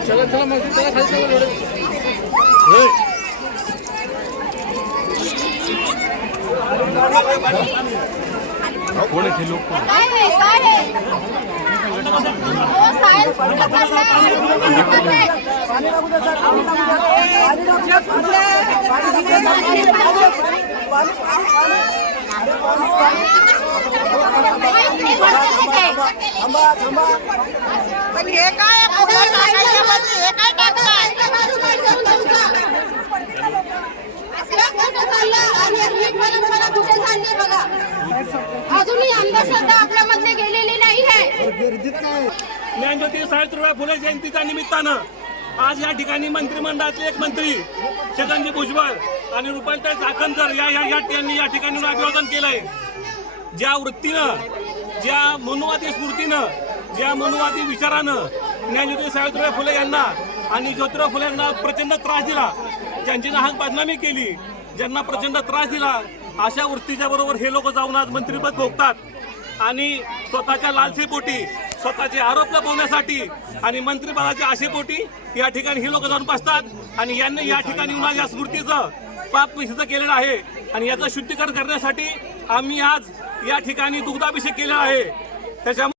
चला चला मग चला खाली चला कोण आहे ते लोक कोण काय आहे काय आहे हो सायन्स कुठलं चाललंय आणि कुठलं चाललंय पण हे काय पुढे टाकायच्या मध्ये हे काय टाकताय अजूनही अंधश्रद्धा आपल्यामध्ये गेलेली नाही आहे ज्ञानज्योती सावित्रीबाई फुले जयंतीच्या निमित्तानं आज या ठिकाणी मंत्रिमंडळातले एक मंत्री छगनजी भुजबळ आणि रुपालताई चाकणकर या या या- यांनी या ठिकाणी अभिवादन केलंय ज्या वृत्तीनं ज्या मनुवादी स्फूर्तीनं ज्या मनुवादी विचारानं ज्ञानज्योती सावित्रीबाई फुले यांना आणि ज्योतिराव फुले यांना प्रचंड त्रास दिला ज्यांची नाहक बदनामी केली ज्यांना प्रचंड त्रास दिला अशा वृत्तीच्या बरोबर हे लोक जाऊन आज मंत्रिपद भोगतात. आणि स्वतःच्या लालसेपोटी स्वतःचे आरोप लपवण्यासाठी आणि मंत्रिपदाच्या आशेपोटी या ठिकाणी हे लोक जाऊन बसतात. आणि यांनी या ठिकाणी येऊन या स्मृतीचं पाप सिद्ध केलेलं आहे. आणि याचं शुद्धीकरण करण्यासाठी आम्ही आज या ठिकाणी दुग्धाभिषेक केला आहे. त्याच्यामुळे